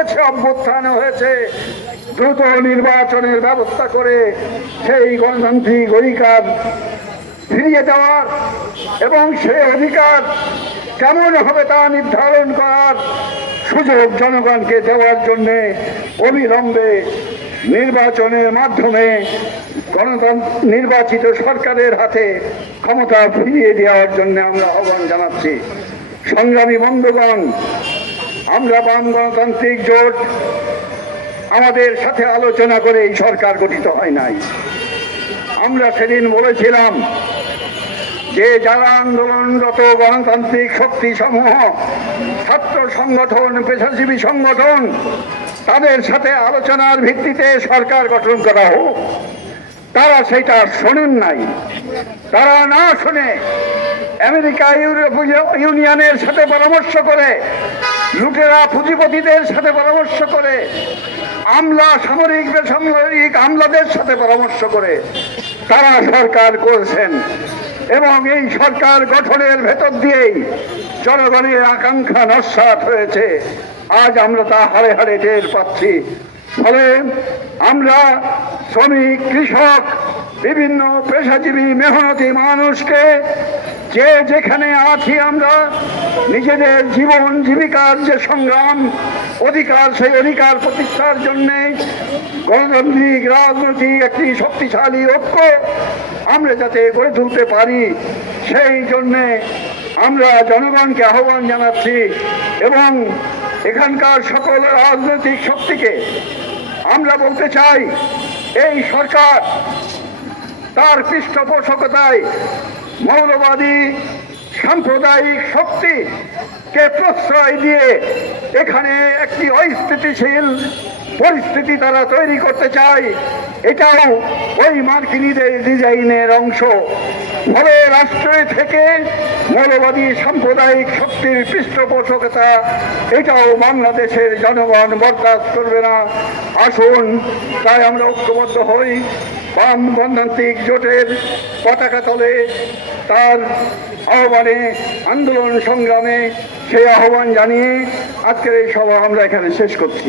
হয়েছে অভ্যুত্থান হয়েছে। দ্রুত নির্বাচনের ব্যবস্থা করে সেই গণতান্ত্রিক অধিকার ফিরিয়ে দেওয়ার এবং সেই অধিকার কেমন হবে তা নির্ধারণ করার সুযোগ জনগণকে দেওয়ার জন্যে অবিলম্বে নির্বাচনের মাধ্যমে গণতন্ত্র, নির্বাচিত সরকারের হাতে ক্ষমতা ফিরিয়ে দেওয়ার জন্য আমরা আহ্বান জানাচ্ছি। সংগ্রামী বন্ধুগণ আমরা বাম গণতান্ত্রিক জোট, আমাদের সাথে আলোচনা করে এই সরকার গঠিত হয় নাই। আমরা সেদিন বলেছিলাম যে যারা আন্দোলনরত গণতান্ত্রিক শক্তি সমূহ ছাত্র সংগঠন, পেশাজীবী সংগঠন, তাদের সাথে আলোচনার ভিত্তিতে সরকার গঠন করা হোক, তারা সেটা শোনেন নাই। তারা না শুনে, আমেরিকা ইউরোপীয় ইউনিয়নের সাথে পরামর্শ করে লুটেরা পুঁজিপতিদের সাথে পরামর্শ করে, আমলা সামরিক বেসামরিক আমলাদের সাথে পরামর্শ করে, তারা সরকার করছেন। এবং এই সরকার গঠনের ভেতর দিয়েই জনগণের আকাঙ্ক্ষা নস্বাত হয়েছে। আজ আমরা তা হারে হারে টের পাচ্ছি। ফলে আমরা শ্রমিক, কৃষক, বিভিন্ন পেশাজীবী, মেহনতি মানুষকে যে যেখানে আছি আমরা, নিজেদের জীবন জীবিকার যে সংগ্রাম, অধিকার সেই অধিকার প্রতিষ্ঠার জন্যে গণতান্ত্রিক রাজনৈতিক একটি শক্তিশালী ঐক্য আমরা যাতে গড়ে তুলতে পারি, সেই জন্যে আমরা জনগণকে আহ্বান জানাচ্ছি এবং এখানকার সকল রাজনৈতিক শক্তিকে আমরা বলতে চাই, এই সরকার তার পৃষ্ঠপোষকতায় মৌলবাদী সাম্প্রদায়িক শক্তিকে প্রশ্রয় দিয়ে এখানে একটি অস্থিতিশীল পরিস্থিতি তারা তৈরি করতে চায়, এটাও ওই মার্কিনীদের ডিজাইনের অংশ। ফলে রাষ্ট্রে থেকে মৌলবাদী সাম্প্রদায়িক শক্তির পৃষ্ঠপোষকতা, এটাও বাংলাদেশের জনগণ বরদাস্ত করবে না। আসুন, তাই আমরা ঐক্যবদ্ধ হই। বাম গণতান্ত্রিক জোটের পতাকা তলে তার আহ্বানে আন্দোলন সংগ্রামে সেই আহ্বান জানিয়ে আজকের এই সভা আমরা এখানে শেষ করছি।